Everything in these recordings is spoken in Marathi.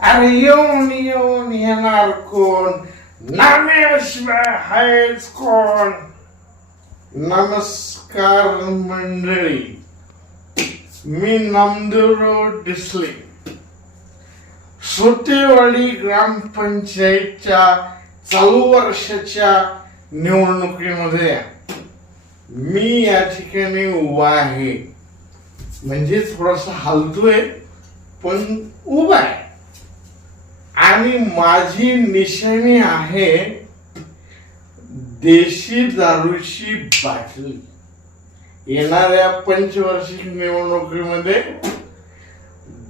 अरे येऊन येऊन येणार कोण, नाम्याशिवाय हायच कोण. नमस्कार मंडळी, मी नामदेवराव डिसले. सोटेवाडी ग्रामपंचायतच्या चालू वर्षाच्या निवडणुकीमध्ये मी या ठिकाणी उभा आहे. म्हणजे थोडासा हलतोय पण उभा आहे. आणि माझी निशाणी आहे देशी दारूची बाटली. येणाऱ्या पंचवार्षिक निवडणुकीमध्ये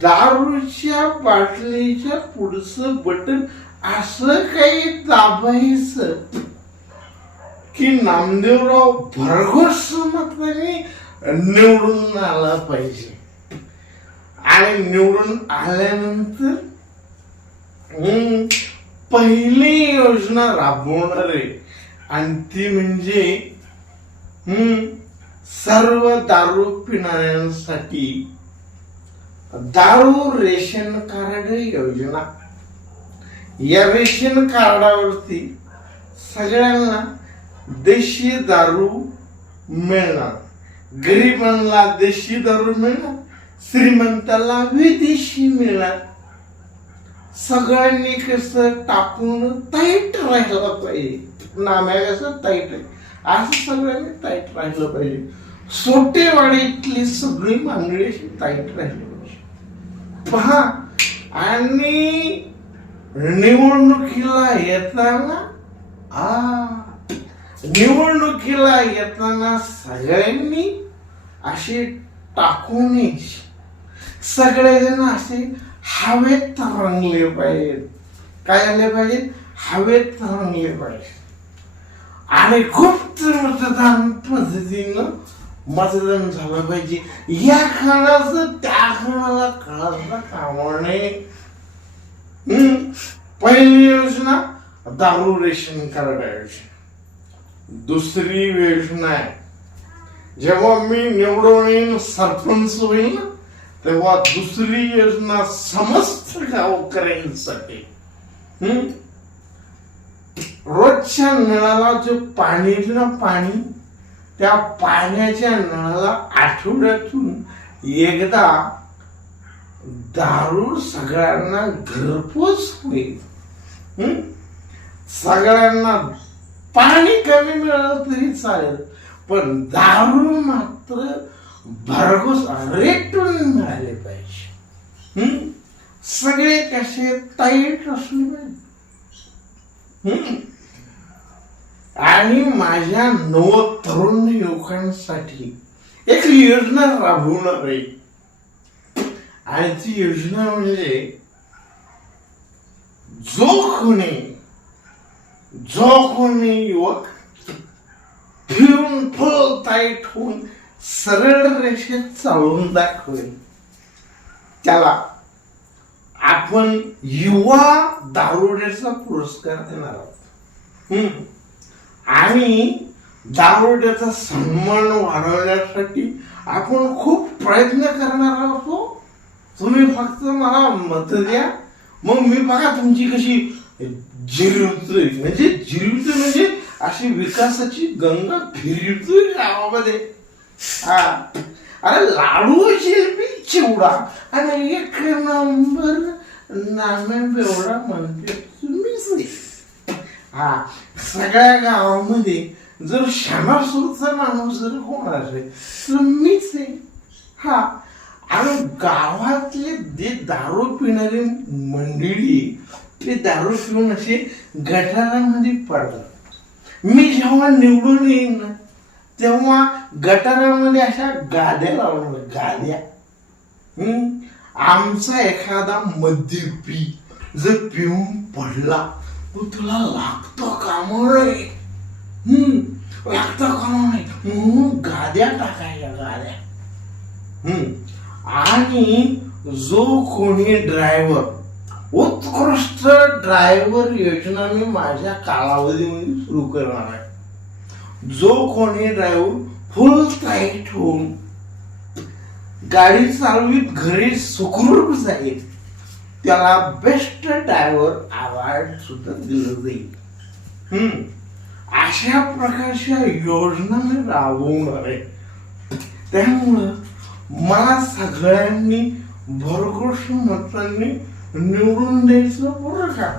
दारूच्या बाटलीच्या पुढचं बटन असं काही दाबायचं की नामदेवराव भरघोस मताने निवडून आला पाहिजे. आणि निवडून आल्यानंतर पहिली योजना राबवणार आहे. आणि ती म्हणजे सर्व दारू पिणाऱ्यांसाठी दारू रेशन कार्ड योजना. या रेशन कार्डावरती सगळ्यांना देशी दारू मिळणार. गरिबांना देशी दारू मिळणार, श्रीमंताला विदेशी मिळणार. सगळ्यांनी कसं टाकून टाईट राहिलं पाहिजे. नाम्या कसं टाईट आहे असं सगळ्यांनी टाईट राहिलं पाहिजे. सोटेवाडीतली सगळी मंडळी टाईट राहिली पाहिजे. पहा, आणि निवडणुकीला येताना सगळ्यांनी असे टाकून सगळेजण असे हवेत रंगले पाहिजेत. काय झाले पाहिजेत? हवेत रंगले पाहिजे. आणि गुप्त मतदान पद्धतीनं मतदान झालं पाहिजे. या क्षणाचं त्या क्षणाला कळायला कामा नये. पहिली योजना दारू रेशन कार्ड योजना. दुसरी योजना आहे, जेव्हा मी निवडून येईन, सरपंच होईल ना, तेव्हा दुसरी योजना समस्त गावकऱ्यांसाठी. रोजच्या नळाला जो पाणी त्या पाण्याच्या नळाला आठवड्यातून एकदा दारू सगळ्यांना घरपोच होईल. सगळ्यांना पाणी कमी मिळालं तरी चालेल, पण दारू मात्र भरघोस रेटून मिळाले पाहिजे. सगळे कसे टाईट असले पाहिजे. आणि माझ्या नवतरुण युवकांसाठी एक योजना राबवणार आहे. आणि ती योजना म्हणजे जो कोणी युवक फिरून फुल टाईट होऊन सरळ रेषेत चालून दाखवेल त्याला आपण युवा दारुड्याचा पुरस्कार देणार आहोत. आणि दारुड्याचा सन्मान वाढवण्यासाठी आपण खूप प्रयत्न करणार आहोत. तुम्ही फक्त मला मत द्या, मग मी बघा तुमची कशी जिरवतोय. म्हणजे अशी विकासाची गंगा फिरतोय गावामध्ये. अरे लाडू, जिलेबी, चिवडा आणि एक नंबर नाम्या बेवडा म्हणते तुम्हीच. सगळ्या गावामध्ये जर श्यामासूरचा माणूस जर कोण असेल तर मीच आहे. आणि गावातले जे दारू पिणारी मंडळी ते दारू पिऊन असे गटारामध्ये पडतात. मी जेव्हा निवडून येईन ना, तेव्हा गटारामध्ये अशा गाद्या लावणार. गाद्या. आमचा एखादा मद्यपी जर पिऊन पडला तर तुला लागतो कामा नाही म्हणून गाद्या टाकायच्या. गाद्या. आणि जो कोणी ड्रायव्हर, उत्कृष्ट ड्रायव्हर योजना मी माझ्या कालावधीमध्ये सुरू करणार आहे. जो कोणी ड्रायव्हर फुल टाईट होऊन गाडी चालवीत घरी सुखरूप जाईल त्याला बेस्ट ड्रायव्हर अवॉर्ड सुद्धा दिलं जाईल. अशा प्रकारच्या योजना मी राबवणार आहे. त्यामुळं मला सगळ्यांनी भरघोस मतांनी निवडून द्यायचं बरं का.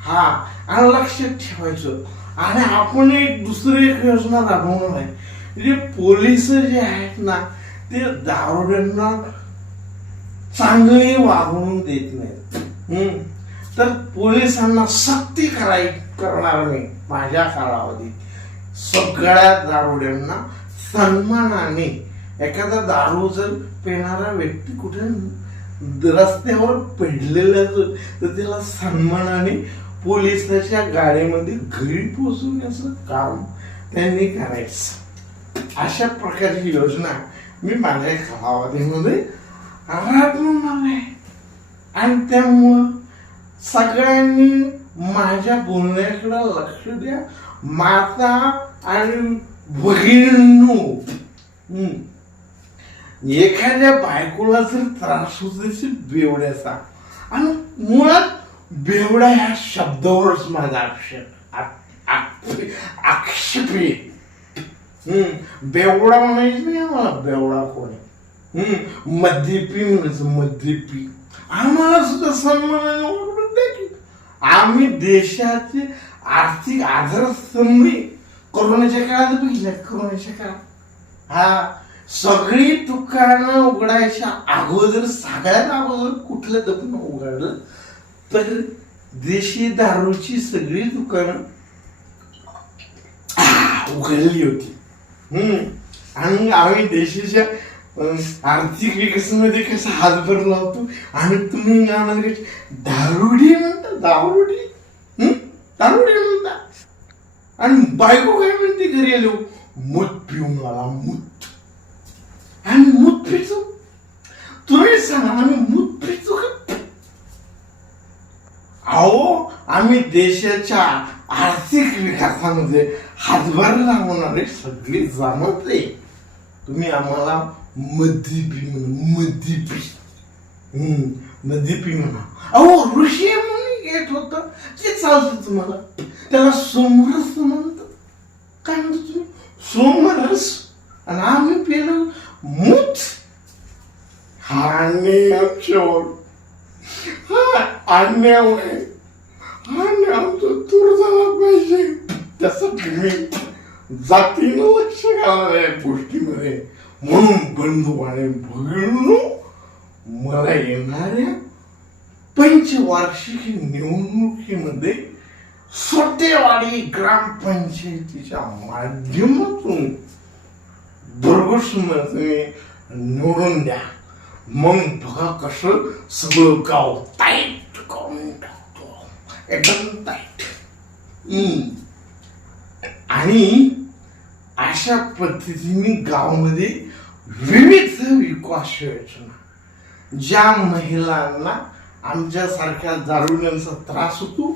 हा, आणि लक्षात ठेवायचं. आणि आपण दुसरी एक योजना राबवणार आहे. जे पोलिस जे आहेत ना ते दारुड्यांना चांगली वागणूक देत नाहीत. तर पोलिसांना सक्ती करणार मी माझ्या कालावधीत. सगळ्या दारुड्यांना सन्मानाने, एखादा दारू जर पिणारा व्यक्ती कुठे रस्त्यावर पडलेला तर त्याला सन्मानाने पोलिसाच्या गाडीमध्ये घरी पोहोचवण्याचं काम त्यांनी करायचं. अशा प्रकारची योजना मी माझ्या कालावधीमध्ये राबवणार आहे. आणि त्यामुळं सगळ्यांनी माझ्या बोलण्याकडे लक्ष द्या. माता आणि भगिनींनो, एखाद्या बायकोला जर त्रास होत असेल बेवड्याचा, आणि मुळात बेवडा ह्या शब्दावरच माझा आक्षेप आहे. बेवडा म्हणायचं नाही मला. बेवडा कोणी मद्यपी म्हणायचं. मद्यपी आम्हाला सुद्धा सन्मानाने ओळखून द्या की आम्ही देशाचे आर्थिक आधारस्तंभ कोरोनाच्या काळात बघितल्या. कोरोनाच्या काळात हा सगळी दुकानं उघडायच्या अगोदर, सगळ्यात अगोदर कुठलं दुकान उघडलं तर देशी दारूची सगळी दुकानं उघडली होती. आणि आम्ही देशाच्या आर्थिक विकासामध्ये कसा हातभार लावतो. आणि तुम्ही दारुडी म्हणता. दारुडी म्हणता. आणि बायको काय म्हणते घरी आलो, मूत पिऊन आला. मूत. आणि मूत पितो. तुम्ही सांगा आम्ही मूत पितो का? अहो, आम्ही देशाच्या आर्थिक विकासामध्ये हातभार लावणारे सगळे जाणत आहे. तुम्ही आम्हाला मद्यपी म्हणा. मद्यपी म्हणा. अहो, ऋषी म्हणून येत होत ते चालतं तुम्हाला. त्याला सोमरस म्हणतात. काय म्हणतो तुम्ही? सोमरस. आणि आम्ही पेलो मूत. हा अन्याय आमच्यावर. हा अन्याय आहे. आणि आमचं दूर झाला पाहिजे. त्यासाठी मी जातीनं लक्ष घालणार या गोष्टीमध्ये. म्हणून बंधू आणि भगिनींनो, मला येणाऱ्या पंचवार्षिक निवडणुकीमध्ये सोटेवाडी ग्रामपंचायतीच्या माध्यमातून भरघोस मताने निवडून द्या. मग बघा कसं सगळं गाव टाईट करून टाकतो. एकदम टाईट. आणि अशा पद्धतीने गावामध्ये विविध विकास योजना, ज्या महिलांना आमच्यासारख्या दारुड्यांचा त्रास होतो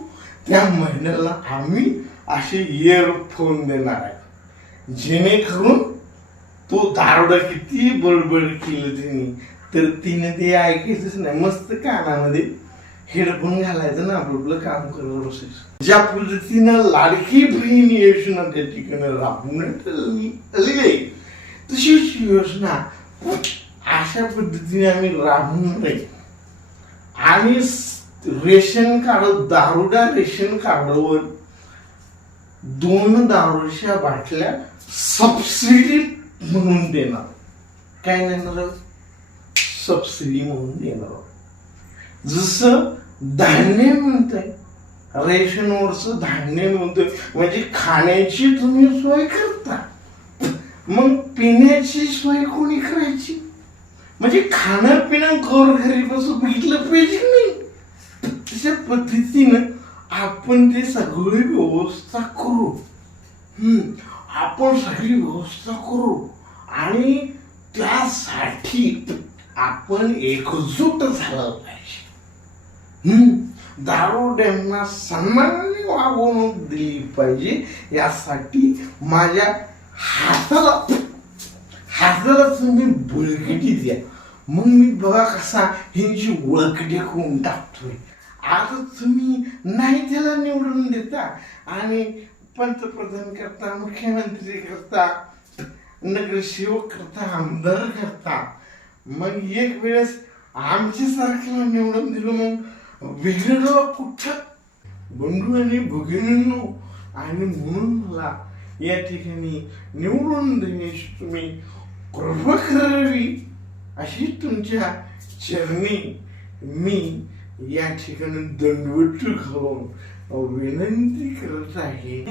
त्या महिन्याला आम्ही असे इयरफोन देणार आहे. जेणेकरून तो दारुडा किती बडबड केलं तिने तर तिने ते ऐकायचंच नाही. मस्त कानामध्ये हेडफोन घालायचं ना, आपलं काम करत बसायचं. ज्या पद्धतीनं लाडकी बहीण योजना त्या ठिकाणी राबवण्यात आलेली आहे तशीच योजना अशा पद्धतीने आम्ही राबवणार आहे. आणि रेशन कार्ड, दारुडा रेशन कार्डवर 2 दारूच्या बाटल्या सबसिडी म्हणून देणार. काय देणार? सबसिडी म्हणून देणार. जसं धान्य म्हणतंय, रेशनवरच धान्य म्हणतोय, म्हणजे खाण्याची तुम्ही सोय करता, मग पिण्याची सोय कोणी करायची? म्हणजे खाणं पिणं घरी बसून बघितलं पाहिजे नाही. तशा पद्धतीनं आपण ते सगळी व्यवस्था करू. आपण सगळी व्यवस्था करू आणि त्यासाठी आपण एकजूट झालं पाहिजे. दारुड्यांना सन्मानाने वागणूक दिली पाहिजे. यासाठी माझ्या हाताला तुम्ही बळकटी द्या. मग मी बघा कसा ह्यांची वळकटी करून टाकतोय. आता तुम्ही नाही त्याला निवडून देता आणि पंतप्रधान करता, मुख्यमंत्री करता, नगरसेवक करता, आमदार करता. मग एक वेळेस आमच्या सारख्याला निवडून दिलं, मग वेगळं कुठं? बंधू आणि भगिनींनो, आणि म्हणून मला या ठिकाणी निवडून देण्याची तुम्ही कृपा करावी अशी तुमच्या चरणी मी या ठिकाणी दंडवत घालून विनंती करत आहे.